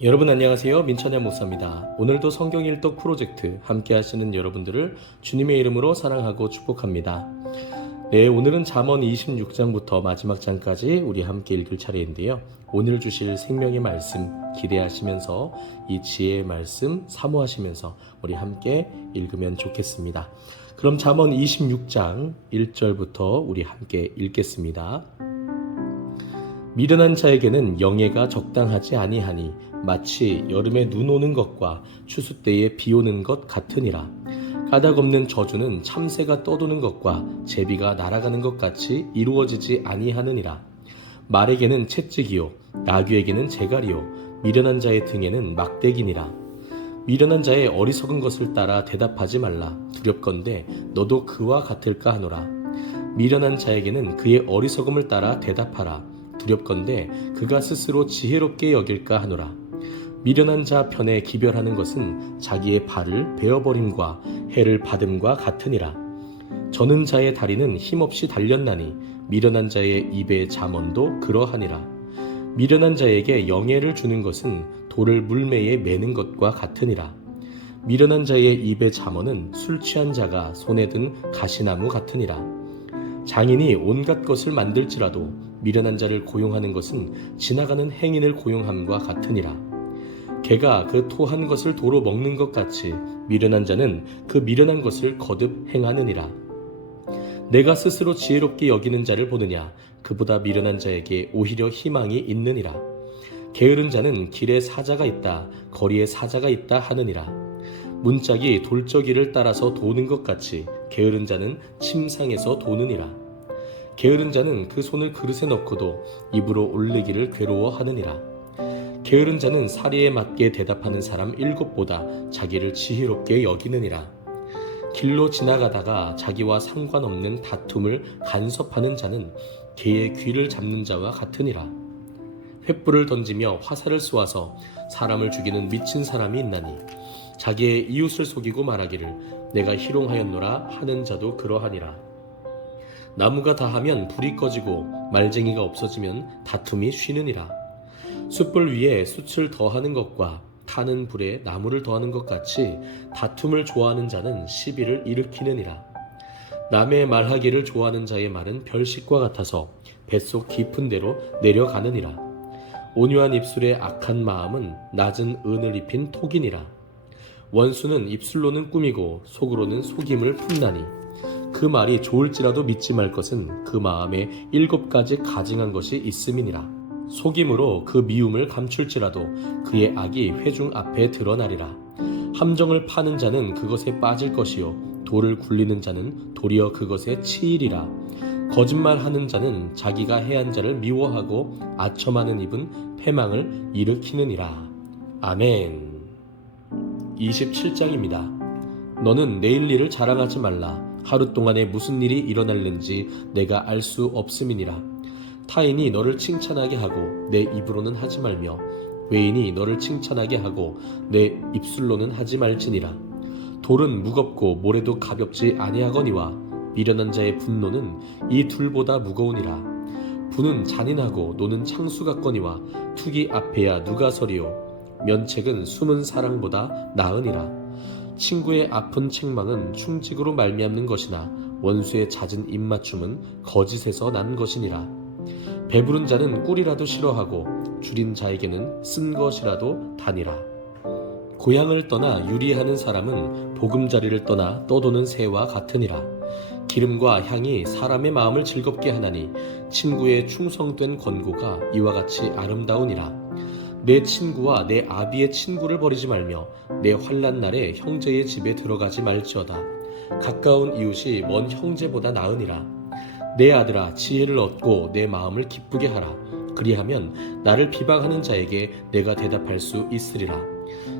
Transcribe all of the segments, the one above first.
여러분 안녕하세요. 민천현 목사입니다. 오늘도 성경 일독 프로젝트 함께 하시는 여러분들을 주님의 이름으로 사랑하고 축복합니다. 네, 오늘은 잠언 26장부터 마지막 장까지 우리 함께 읽을 차례인데요. 오늘 주실 생명의 말씀 기대하시면서 이 지혜의 말씀 사모하시면서 우리 함께 읽으면 좋겠습니다. 그럼 잠언 26장 1절부터 우리 함께 읽겠습니다. 미련한 자에게는 영예가 적당하지 아니하니 마치 여름에 눈 오는 것과 추수 때에 비 오는 것 같으니라. 까닭없는 저주는 참새가 떠도는 것과 제비가 날아가는 것 같이 이루어지지 아니하느니라. 말에게는 채찍이요 나귀에게는 재갈이요 미련한 자의 등에는 막대기니라. 미련한 자의 어리석은 것을 따라 대답하지 말라. 두렵건대 너도 그와 같을까 하노라. 미련한 자에게는 그의 어리석음을 따라 대답하라. 두렵건대 그가 스스로 지혜롭게 여길까 하노라. 미련한 자 편에 기별하는 것은 자기의 발을 베어버림과 해를 받음과 같으니라. 저는 자의 다리는 힘없이 달렸나니 미련한 자의 입의 잠언도 그러하니라. 미련한 자에게 영예를 주는 것은 돌을 물매에 매는 것과 같으니라. 미련한 자의 입의 잠언은 술 취한 자가 손에 든 가시나무 같으니라. 장인이 온갖 것을 만들지라도 미련한 자를 고용하는 것은 지나가는 행인을 고용함과 같으니라. 개가 그 토한 것을 도로 먹는 것 같이 미련한 자는 그 미련한 것을 거듭 행하느니라. 내가 스스로 지혜롭게 여기는 자를 보느냐? 그보다 미련한 자에게 오히려 희망이 있느니라. 게으른 자는 길에 사자가 있다, 거리에 사자가 있다 하느니라. 문짝이 돌저기를 따라서 도는 것 같이 게으른 자는 침상에서 도느니라. 게으른 자는 그 손을 그릇에 넣고도 입으로 올리기를 괴로워하느니라. 게으른 자는 사리에 맞게 대답하는 사람 7보다 자기를 지혜롭게 여기느니라. 길로 지나가다가 자기와 상관없는 다툼을 간섭하는 자는 개의 귀를 잡는 자와 같으니라. 횃불을 던지며 화살을 쏘아서 사람을 죽이는 미친 사람이 있나니 자기의 이웃을 속이고 말하기를 내가 희롱하였노라 하는 자도 그러하니라. 나무가 다하면 불이 꺼지고 말쟁이가 없어지면 다툼이 쉬느니라. 숯불 위에 숯을 더하는 것과 타는 불에 나무를 더하는 것 같이 다툼을 좋아하는 자는 시비를 일으키느니라. 남의 말하기를 좋아하는 자의 말은 별식과 같아서 뱃속 깊은 데로 내려가느니라. 온유한 입술의 악한 마음은 낮은 은을 입힌 톡이니라. 원수는 입술로는 꾸미고 속으로는 속임을 품나니 그 말이 좋을지라도 믿지 말 것은 그 마음에 7가지 가증한 것이 있음이니라. 속임으로 그 미움을 감출지라도 그의 악이 회중 앞에 드러나리라. 함정을 파는 자는 그것에 빠질 것이요 돌을 굴리는 자는 도리어 그것에 치이리라. 거짓말하는 자는 자기가 해한 자를 미워하고 아첨하는 입은 패망을 일으키느니라. 아멘. 27장입니다. 너는 내일 일을 자랑하지 말라. 하루 동안에 무슨 일이 일어날는지 내가 알 수 없음이니라. 타인이 너를 칭찬하게 하고 내 입으로는 하지 말며 외인이 너를 칭찬하게 하고 내 입술로는 하지 말지니라. 돌은 무겁고 모래도 가볍지 아니하거니와 미련한 자의 분노는 이 둘보다 무거우니라. 부는 잔인하고 노는 창수 같거니와 투기 앞에야 누가 서리요 면책은 숨은 사랑보다 나으니라. 친구의 아픈 책망은 충직으로 말미암는 것이나 원수의 잦은 입맞춤은 거짓에서 난 것이니라. 배부른 자는 꿀이라도 싫어하고 줄인 자에게는 쓴 것이라도 다니라. 고향을 떠나 유리하는 사람은 보금자리를 떠나 떠도는 새와 같으니라. 기름과 향이 사람의 마음을 즐겁게 하나니 친구의 충성된 권고가 이와 같이 아름다우니라. 내 친구와 내 아비의 친구를 버리지 말며 내 환난 날에 형제의 집에 들어가지 말지어다. 가까운 이웃이 먼 형제보다 나으니라. 내 아들아 지혜를 얻고 내 마음을 기쁘게 하라. 그리하면 나를 비방하는 자에게 내가 대답할 수 있으리라.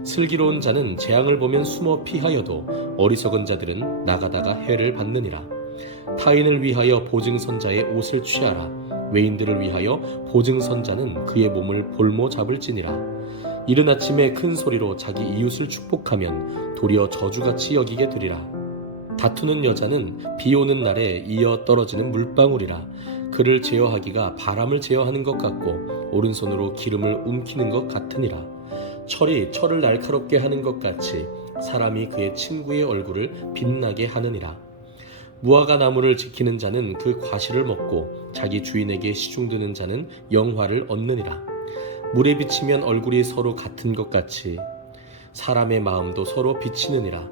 슬기로운 자는 재앙을 보면 숨어 피하여도 어리석은 자들은 나가다가 해를 받느니라. 타인을 위하여 보증선자의 옷을 취하라. 외인들을 위하여 보증선자는 그의 몸을 볼모 잡을지니라. 이른 아침에 큰 소리로 자기 이웃을 축복하면 도리어 저주같이 여기게 되리라. 다투는 여자는 비 오는 날에 이어 떨어지는 물방울이라. 그를 제어하기가 바람을 제어하는 것 같고 오른손으로 기름을 움키는 것 같으니라. 철이 철을 날카롭게 하는 것 같이 사람이 그의 친구의 얼굴을 빛나게 하느니라. 무화과 나무를 지키는 자는 그 과실을 먹고 자기 주인에게 시중드는 자는 영화를 얻느니라. 물에 비치면 얼굴이 서로 같은 것 같이 사람의 마음도 서로 비치느니라.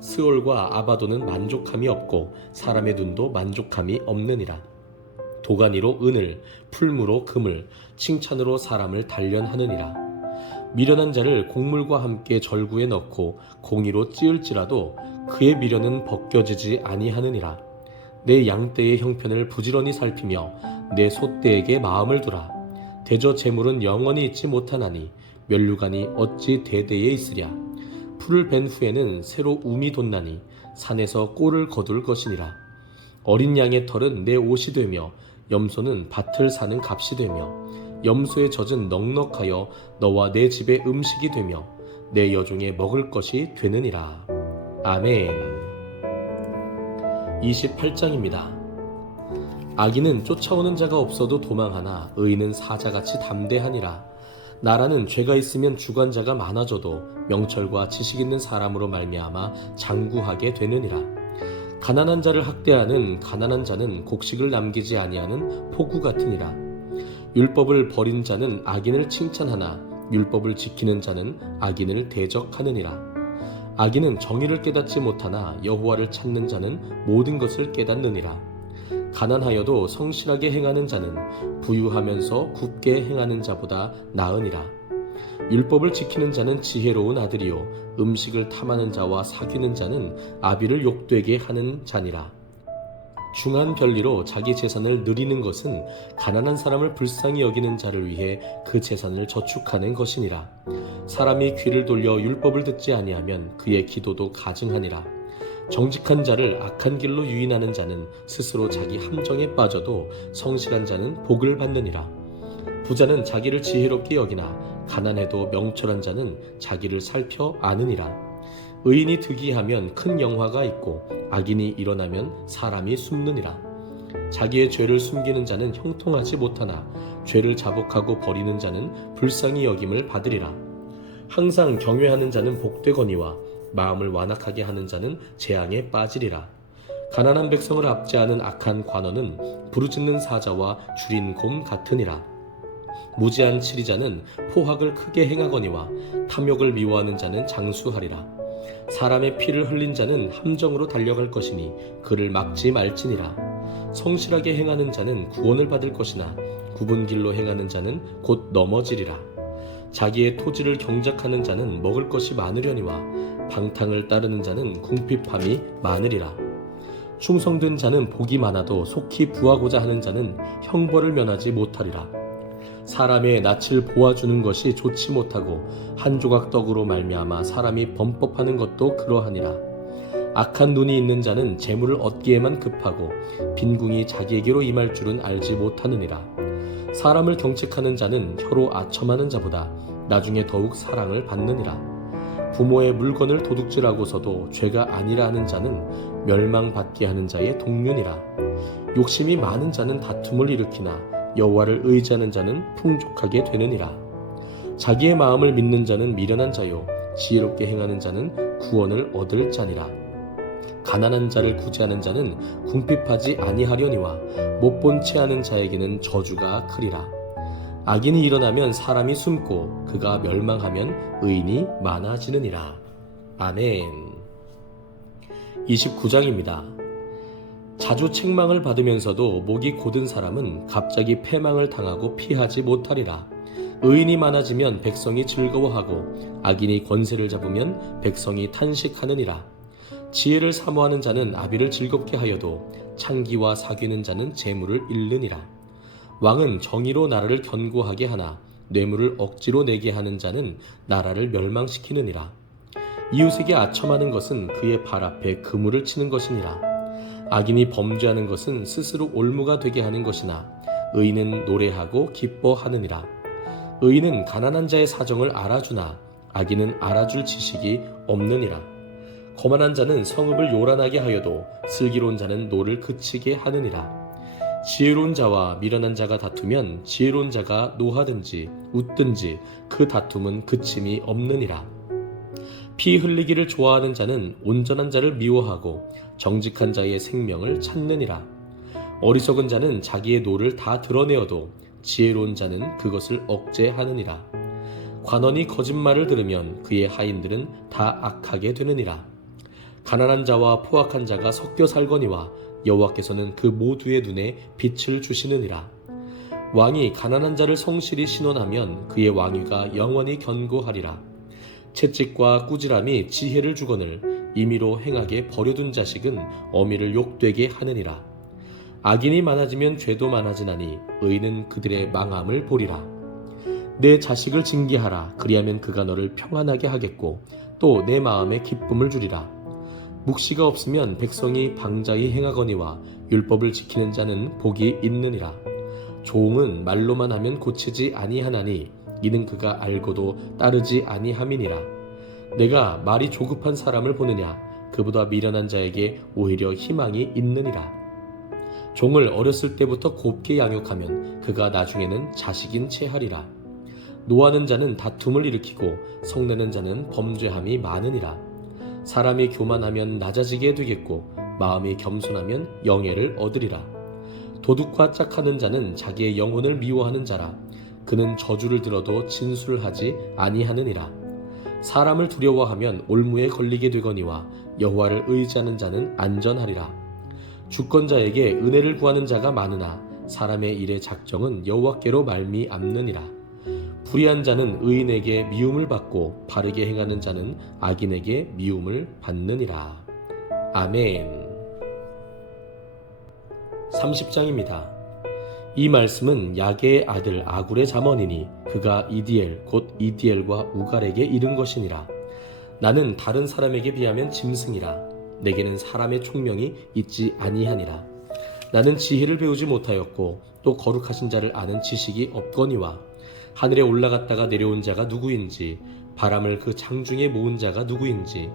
스올과 아바도는 만족함이 없고 사람의 눈도 만족함이 없느니라. 도가니로 은을, 풀무로 금을, 칭찬으로 사람을 단련하느니라. 미련한 자를 곡물과 함께 절구에 넣고 공이로 찌을지라도 그의 미련은 벗겨지지 아니하느니라. 내 양떼의 형편을 부지런히 살피며 내 소떼에게 마음을 두라. 대저 재물은 영원히 있지 못하나니 면류관이 어찌 대대에 있으랴. 풀을 벤 후에는 새로 움이 돋나니 산에서 꼴을 거둘 것이니라. 어린 양의 털은 내 옷이 되며 염소는 밭을 사는 값이 되며 염소의 젖은 넉넉하여 너와 내 집의 음식이 되며 내 여종의 먹을 것이 되느니라. 아멘. 28장입니다. 악인은 쫓아오는 자가 없어도 도망하나 의인은 사자같이 담대하니라. 나라는 죄가 있으면 주관자가 많아져도 명철과 지식 있는 사람으로 말미암아 장구하게 되느니라. 가난한 자를 학대하는 가난한 자는 곡식을 남기지 아니하는 폭우 같으니라. 율법을 버린 자는 악인을 칭찬하나 율법을 지키는 자는 악인을 대적하느니라. 악인은 정의를 깨닫지 못하나 여호와를 찾는 자는 모든 것을 깨닫느니라. 가난하여도 성실하게 행하는 자는 부유하면서 굳게 행하는 자보다 나으니라. 율법을 지키는 자는 지혜로운 아들이요 음식을 탐하는 자와 사귀는 자는 아비를 욕되게 하는 자니라. 중한 별리로 자기 재산을 누리는 것은 가난한 사람을 불쌍히 여기는 자를 위해 그 재산을 저축하는 것이니라. 사람이 귀를 돌려 율법을 듣지 아니하면 그의 기도도 가증하니라. 정직한 자를 악한 길로 유인하는 자는 스스로 자기 함정에 빠져도 성실한 자는 복을 받느니라. 부자는 자기를 지혜롭게 여기나 가난해도 명철한 자는 자기를 살펴 아느니라. 의인이 득이하면 큰 영화가 있고 악인이 일어나면 사람이 숨느니라. 자기의 죄를 숨기는 자는 형통하지 못하나 죄를 자복하고 버리는 자는 불쌍히 여김을 받으리라. 항상 경외하는 자는 복되거니와 마음을 완악하게 하는 자는 재앙에 빠지리라. 가난한 백성을 압제하는 악한 관원은 부르짖는 사자와 줄인 곰 같으니라. 무지한 치리자는 포학을 크게 행하거니와 탐욕을 미워하는 자는 장수하리라. 사람의 피를 흘린 자는 함정으로 달려갈 것이니 그를 막지 말지니라. 성실하게 행하는 자는 구원을 받을 것이나 굽은 길로 행하는 자는 곧 넘어지리라. 자기의 토지를 경작하는 자는 먹을 것이 많으려니와 방탕을 따르는 자는 궁핍함이 많으리라. 충성된 자는 복이 많아도 속히 부하고자 하는 자는 형벌을 면하지 못하리라. 사람의 낯을 보아주는 것이 좋지 못하고 한 조각 떡으로 말미암아 사람이 범법하는 것도 그러하니라. 악한 눈이 있는 자는 재물을 얻기에만 급하고 빈궁이 자기에게로 임할 줄은 알지 못하느니라. 사람을 경책하는 자는 혀로 아첨하는 자보다 나중에 더욱 사랑을 받느니라. 부모의 물건을 도둑질하고서도 죄가 아니라 하는 자는 멸망받게 하는 자의 동륜이라. 욕심이 많은 자는 다툼을 일으키나 여호와를 의지하는 자는 풍족하게 되느니라. 자기의 마음을 믿는 자는 미련한 자요 지혜롭게 행하는 자는 구원을 얻을 자니라. 가난한 자를 구제하는 자는 궁핍하지 아니하려니와 못본 채 하는 자에게는 저주가 크리라. 악인이 일어나면 사람이 숨고 그가 멸망하면 의인이 많아지느니라. 아멘. 29장입니다. 자주 책망을 받으면서도 목이 곧은 사람은 갑자기 패망을 당하고 피하지 못하리라. 의인이 많아지면 백성이 즐거워하고 악인이 권세를 잡으면 백성이 탄식하느니라. 지혜를 사모하는 자는 아비를 즐겁게 하여도 창기와 사귀는 자는 재물을 잃느니라. 왕은 정의로 나라를 견고하게 하나 뇌물을 억지로 내게 하는 자는 나라를 멸망시키느니라. 이웃에게 아첨하는 것은 그의 발 앞에 그물을 치는 것이니라. 악인이 범죄하는 것은 스스로 올무가 되게 하는 것이나 의인은 노래하고 기뻐하느니라. 의인은 가난한 자의 사정을 알아주나 악인은 알아줄 지식이 없느니라. 거만한 자는 성읍을 요란하게 하여도 슬기로운 자는 노를 그치게 하느니라. 지혜로운 자와 미련한 자가 다투면 지혜로운 자가 노하든지 웃든지 그 다툼은 그침이 없느니라. 피 흘리기를 좋아하는 자는 온전한 자를 미워하고 정직한 자의 생명을 찾느니라. 어리석은 자는 자기의 노를 다 드러내어도 지혜로운 자는 그것을 억제하느니라. 관원이 거짓말을 들으면 그의 하인들은 다 악하게 되느니라. 가난한 자와 포악한 자가 섞여 살거니와 여호와께서는 그 모두의 눈에 빛을 주시느니라. 왕이 가난한 자를 성실히 신원하면 그의 왕위가 영원히 견고하리라. 채찍과 꾸지람이 지혜를 주거늘 임의로 행하게 버려둔 자식은 어미를 욕되게 하느니라. 악인이 많아지면 죄도 많아지나니 의인은 그들의 망함을 보리라. 내 자식을 징계하라. 그리하면 그가 너를 평안하게 하겠고 또 내 마음에 기쁨을 주리라. 묵시가 없으면 백성이 방자히 행하거니와 율법을 지키는 자는 복이 있느니라. 종은 말로만 하면 고치지 아니하나니 이는 그가 알고도 따르지 아니함이니라. 내가 말이 조급한 사람을 보느냐? 그보다 미련한 자에게 오히려 희망이 있느니라. 종을 어렸을 때부터 곱게 양육하면 그가 나중에는 자식인 채 하리라. 노하는 자는 다툼을 일으키고 성내는 자는 범죄함이 많으니라. 사람이 교만하면 낮아지게 되겠고 마음이 겸손하면 영예를 얻으리라. 도둑과 짝하는 자는 자기의 영혼을 미워하는 자라. 그는 저주를 들어도 진술하지 아니하느니라. 사람을 두려워하면 올무에 걸리게 되거니와 여호와를 의지하는 자는 안전하리라. 주권자에게 은혜를 구하는 자가 많으나 사람의 일의 작정은 여호와께로 말미암느니라. 불의한 자는 의인에게 미움을 받고 바르게 행하는 자는 악인에게 미움을 받느니라. 아멘. 30장입니다. 이 말씀은 야게의 아들 아굴의 잠언이니 그가 이디엘 곧 이디엘과 우갈에게 이른 것이니라. 나는 다른 사람에게 비하면 짐승이라. 내게는 사람의 총명이 있지 아니하니라. 나는 지혜를 배우지 못하였고 또 거룩하신 자를 아는 지식이 없거니와 하늘에 올라갔다가 내려온 자가 누구인지 바람을 그 장중에 모은 자가 누구인지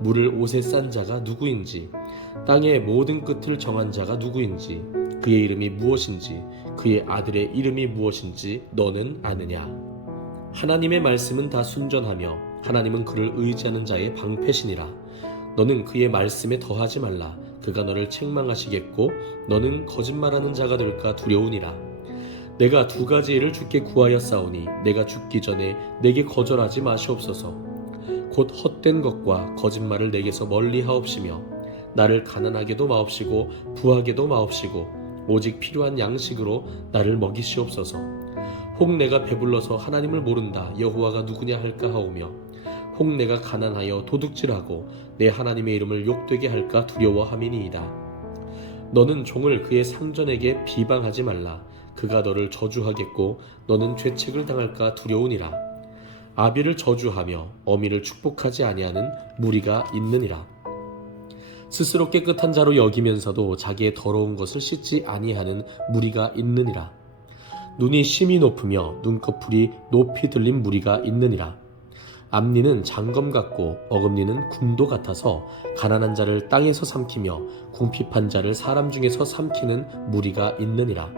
물을 옷에 싼 자가 누구인지 땅의 모든 끝을 정한 자가 누구인지 그의 이름이 무엇인지 그의 아들의 이름이 무엇인지 너는 아느냐? 하나님의 말씀은 다 순전하며 하나님은 그를 의지하는 자의 방패시니라. 너는 그의 말씀에 더하지 말라. 그가 너를 책망하시겠고 너는 거짓말하는 자가 될까 두려우니라. 내가 두 가지 일을 주께 구하였사오니 내가 죽기 전에 내게 거절하지 마시옵소서. 곧 헛된 것과 거짓말을 내게서 멀리 하옵시며 나를 가난하게도 마옵시고 부하게도 마옵시고 오직 필요한 양식으로 나를 먹이시옵소서. 혹 내가 배불러서 하나님을 모른다 여호와가 누구냐 할까 하오며 혹 내가 가난하여 도둑질하고 내 하나님의 이름을 욕되게 할까 두려워함이니이다. 너는 종을 그의 상전에게 비방하지 말라. 그가 너를 저주하겠고 너는 죄책을 당할까 두려우니라. 아비를 저주하며 어미를 축복하지 아니하는 무리가 있느니라. 스스로 깨끗한 자로 여기면서도 자기의 더러운 것을 씻지 아니하는 무리가 있느니라. 눈이 심히 높으며 눈꺼풀이 높이 들린 무리가 있느니라. 앞니는 장검 같고 어금니는 궁도 같아서 가난한 자를 땅에서 삼키며 궁핍한 자를 사람 중에서 삼키는 무리가 있느니라.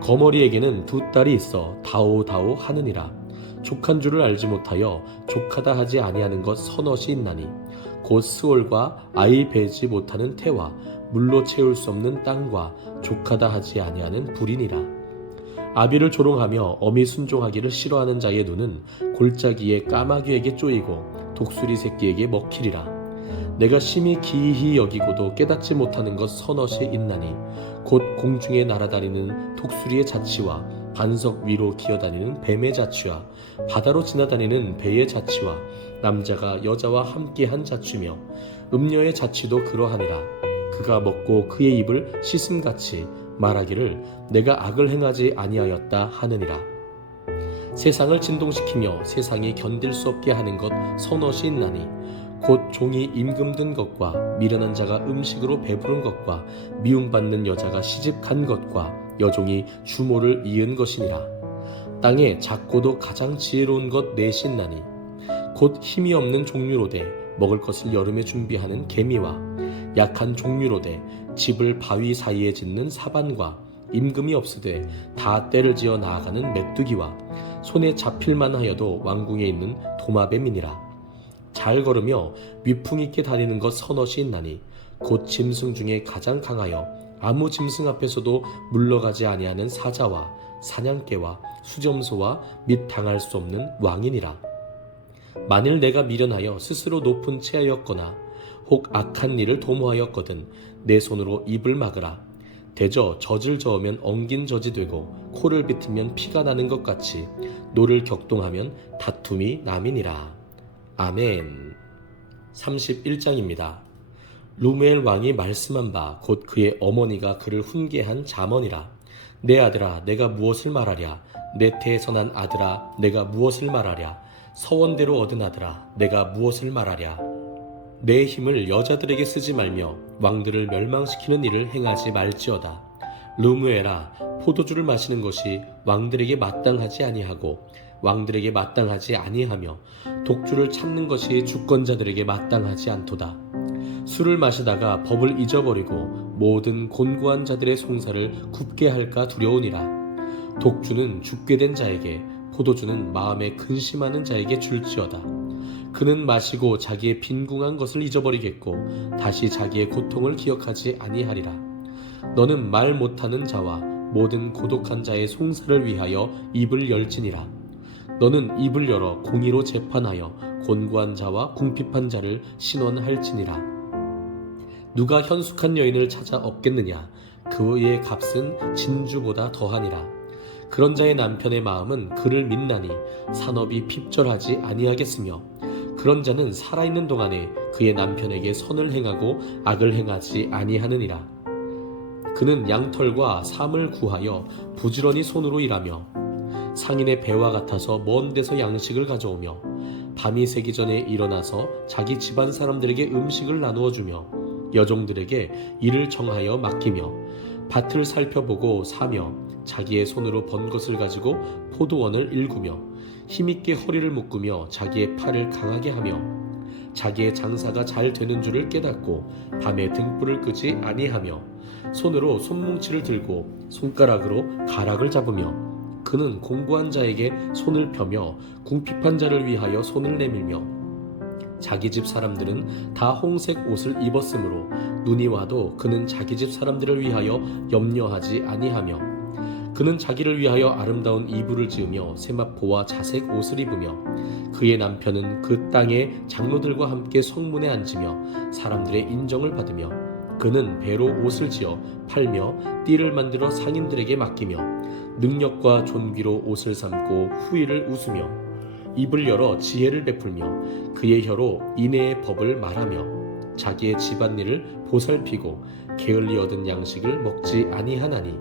거머리에게는 두 딸이 있어 다오다오 하느니라. 족한 줄을 알지 못하여 족하다 하지 아니하는 것 서넛이 있나니 곧 스올과 아이 베지 못하는 태와 물로 채울 수 없는 땅과 족하다 하지 아니하는 불이니라. 아비를 조롱하며 어미 순종하기를 싫어하는 자의 눈은 골짜기에 까마귀에게 쪼이고 독수리 새끼에게 먹히리라. 내가 심히 기이히 여기고도 깨닫지 못하는 것 서넛이 있나니 곧 공중에 날아다니는 독수리의 자치와 반석 위로 기어다니는 뱀의 자치와 바다로 지나다니는 배의 자치와 남자가 여자와 함께한 자치며 음녀의 자치도 그러하니라. 그가 먹고 그의 입을 씻음같이 말하기를 내가 악을 행하지 아니하였다 하느니라. 세상을 진동시키며 세상이 견딜 수 없게 하는 것 서넛이 있나니 곧 종이 임금든 것과 미련한 자가 음식으로 배부른 것과 미움받는 여자가 시집간 것과 여종이 주모를 이은 것이니라. 땅에 작고도 가장 지혜로운 것 넷이 있나니 곧 힘이 없는 종류로되 먹을 것을 여름에 준비하는 개미와 약한 종류로되 집을 바위 사이에 짓는 사반과 임금이 없으되 다 때를 지어 나아가는 메뚜기와 손에 잡힐만 하여도 왕궁에 있는 도마뱀이니라. 잘 걸으며 위풍 있게 다니는 것 서넛이 있나니 곧 짐승 중에 가장 강하여 아무 짐승 앞에서도 물러가지 아니하는 사자와 사냥개와 수점소와 및 당할 수 없는 왕이니라. 만일 내가 미련하여 스스로 높은 체하였거나 혹 악한 일을 도모하였거든 내 손으로 입을 막으라. 대저 젖을 저으면 엉긴 젖이 되고 코를 비틀면 피가 나는 것 같이 노를 격동하면 다툼이 남이니라. 아멘. 31장입니다. 루무엘 왕이 말씀한 바 곧 그의 어머니가 그를 훈계한 잠언이라. 내 아들아 내가 무엇을 말하랴. 내 태에서 난 아들아 내가 무엇을 말하랴. 서원대로 얻은 아들아 내가 무엇을 말하랴. 내 힘을 여자들에게 쓰지 말며 왕들을 멸망시키는 일을 행하지 말지어다. 루무엘아 포도주를 마시는 것이 왕들에게 마땅하지 아니하고 왕들에게 마땅하지 아니하며 독주를 참는 것이 주권자들에게 마땅하지 않도다. 술을 마시다가 법을 잊어버리고 모든 곤고한 자들의 송사를 굽게 할까 두려우니라. 독주는 죽게 된 자에게 포도주는 마음에 근심하는 자에게 줄지어다. 그는 마시고 자기의 빈궁한 것을 잊어버리겠고 다시 자기의 고통을 기억하지 아니하리라. 너는 말 못하는 자와 모든 고독한 자의 송사를 위하여 입을 열지니라. 너는 입을 열어 공의로 재판하여 곤고한 자와 궁핍한 자를 신원할지니라. 누가 현숙한 여인을 찾아 얻겠느냐. 그의 값은 진주보다 더하니라. 그런 자의 남편의 마음은 그를 믿나니 산업이 핍절하지 아니하겠으며 그런 자는 살아있는 동안에 그의 남편에게 선을 행하고 악을 행하지 아니하느니라. 그는 양털과 삼을 구하여 부지런히 손으로 일하며 상인의 배와 같아서 먼 데서 양식을 가져오며 밤이 새기 전에 일어나서 자기 집안 사람들에게 음식을 나누어 주며 여종들에게 일을 정하여 맡기며 밭을 살펴보고 사며 자기의 손으로 번 것을 가지고 포도원을 일구며 힘있게 허리를 묶으며 자기의 팔을 강하게 하며 자기의 장사가 잘 되는 줄을 깨닫고 밤에 등불을 끄지 아니하며 손으로 손뭉치를 들고 손가락으로 가락을 잡으며 그는 공고한 자에게 손을 펴며 궁핍한 자를 위하여 손을 내밀며 자기 집 사람들은 다 홍색 옷을 입었으므로 눈이 와도 그는 자기 집 사람들을 위하여 염려하지 아니하며 그는 자기를 위하여 아름다운 이불을 지으며 세마포와 자색 옷을 입으며 그의 남편은 그 땅의 장로들과 함께 성문에 앉으며 사람들의 인정을 받으며 그는 배로 옷을 지어 팔며 띠를 만들어 상인들에게 맡기며 능력과 존귀로 옷을 삼고 후일을 웃으며 입을 열어 지혜를 베풀며 그의 혀로 인애의 법을 말하며 자기의 집안일을 보살피고 게을리 얻은 양식을 먹지 아니하나니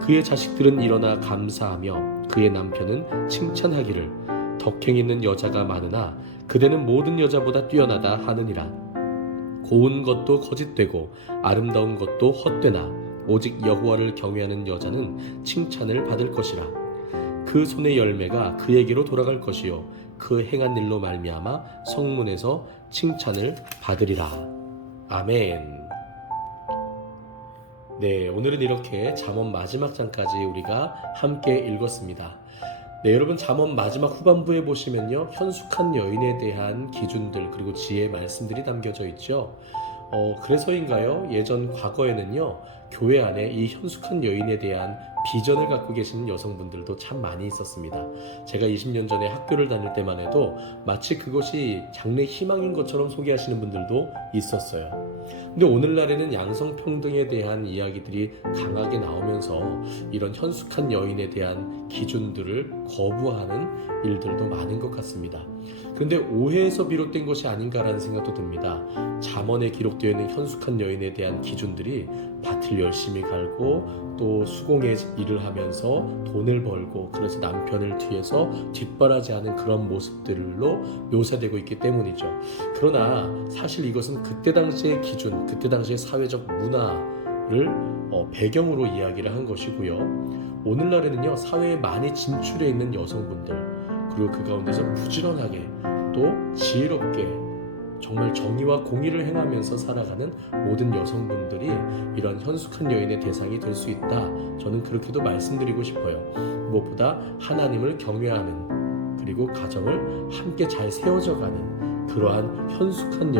그의 자식들은 일어나 감사하며 그의 남편은 칭찬하기를 덕행 있는 여자가 많으나 그대는 모든 여자보다 뛰어나다 하느니라. 고운 것도 거짓되고 아름다운 것도 헛되나 오직 여호와를 경외하는 여자는 칭찬을 받을 것이라. 그 손의 열매가 그에게로 돌아갈 것이요 그 행한 일로 말미암아 성문에서 칭찬을 받으리라. 아멘. 네, 오늘은 이렇게 잠언 마지막 장까지 우리가 함께 읽었습니다. 네, 여러분 잠언 마지막 후반부에 보시면요 현숙한 여인에 대한 기준들 그리고 지혜의 말씀들이 담겨져 있죠. 그래서인가요? 예전 과거에는요 교회 안에 이 현숙한 여인에 대한 비전을 갖고 계시는 여성분들도 참 많이 있었습니다. 제가 20년 전에 학교를 다닐 때만 해도 마치 그것이 장래 희망인 것처럼 소개하시는 분들도 있었어요. 근데 오늘날에는 양성평등에 대한 이야기들이 강하게 나오면서 이런 현숙한 여인에 대한 기준들을 거부하는 일들도 많은 것 같습니다. 그런데 오해에서 비롯된 것이 아닌가라는 생각도 듭니다. 잠언에 기록되어 있는 현숙한 여인에 대한 기준들이 밭을 열심히 갈고 또 수공의 일을 하면서 돈을 벌고 그래서 남편을 뒤에서 뒷바라지하는 그런 모습들로 묘사되고 있기 때문이죠. 그러나 사실 이것은 그때 당시의 기준, 그때 당시의 사회적 문화를 배경으로 이야기를 한 것이고요. 오늘날에는요 사회에 많이 진출해 있는 여성분들 그리고 그 가운데서 부지런하게 또 지혜롭게 정말 정의와 공의를 행하면서 살아가는 모든 여성분들이 이런 현숙한 여인의 대상이 될 수 있다. 저는 그렇게도 말씀드리고 싶어요. 무엇보다 하나님을 경외하는, 그리고 가정을 함께 잘 세워져가는 그러한 현숙한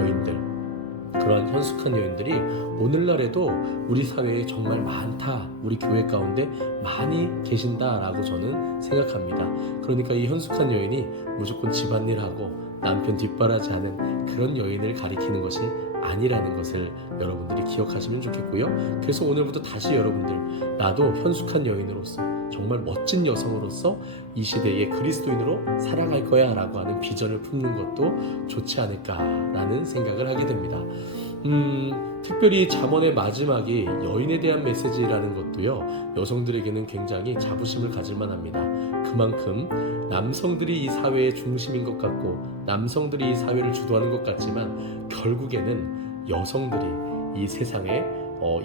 여인들이 오늘날에도 우리 사회에 정말 많다, 우리 교회 가운데 많이 계신다라고 저는 생각합니다. 그러니까 이 현숙한 여인이 무조건 집안일하고 남편 뒷바라지 하는 그런 여인을 가리키는 것이 아니라는 것을 여러분들이 기억하시면 좋겠고요. 그래서 오늘부터 다시 여러분들, 나도 현숙한 여인으로서, 정말 멋진 여성으로서 이 시대의 그리스도인으로 살아갈 거야 라고 하는 비전을 품는 것도 좋지 않을까라는 생각을 하게 됩니다. 특별히 잠언의 마지막이 여인에 대한 메시지라는 것도요, 여성들에게는 굉장히 자부심을 가질 만합니다. 그만큼 남성들이 이 사회의 중심인 것 같고 남성들이 이 사회를 주도하는 것 같지만 결국에는 여성들이 이 세상에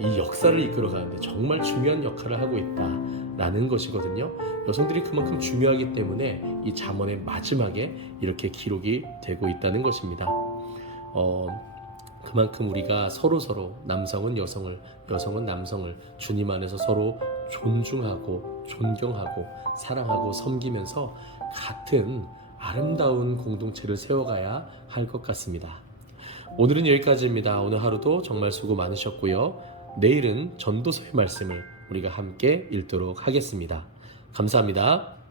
이 역사를 이끌어가는데 정말 중요한 역할을 하고 있다라는 것이거든요. 여성들이 그만큼 중요하기 때문에 이 잠언의 마지막에 이렇게 기록이 되고 있다는 것입니다. 그만큼 우리가 서로 남성은 여성을, 여성은 남성을 주님 안에서 서로 존중하고 존경하고 사랑하고 섬기면서 같은 아름다운 공동체를 세워가야 할 것 같습니다. 오늘은 여기까지입니다. 오늘 하루도 정말 수고 많으셨고요. 내일은 전도서의 말씀을 우리가 함께 읽도록 하겠습니다. 감사합니다.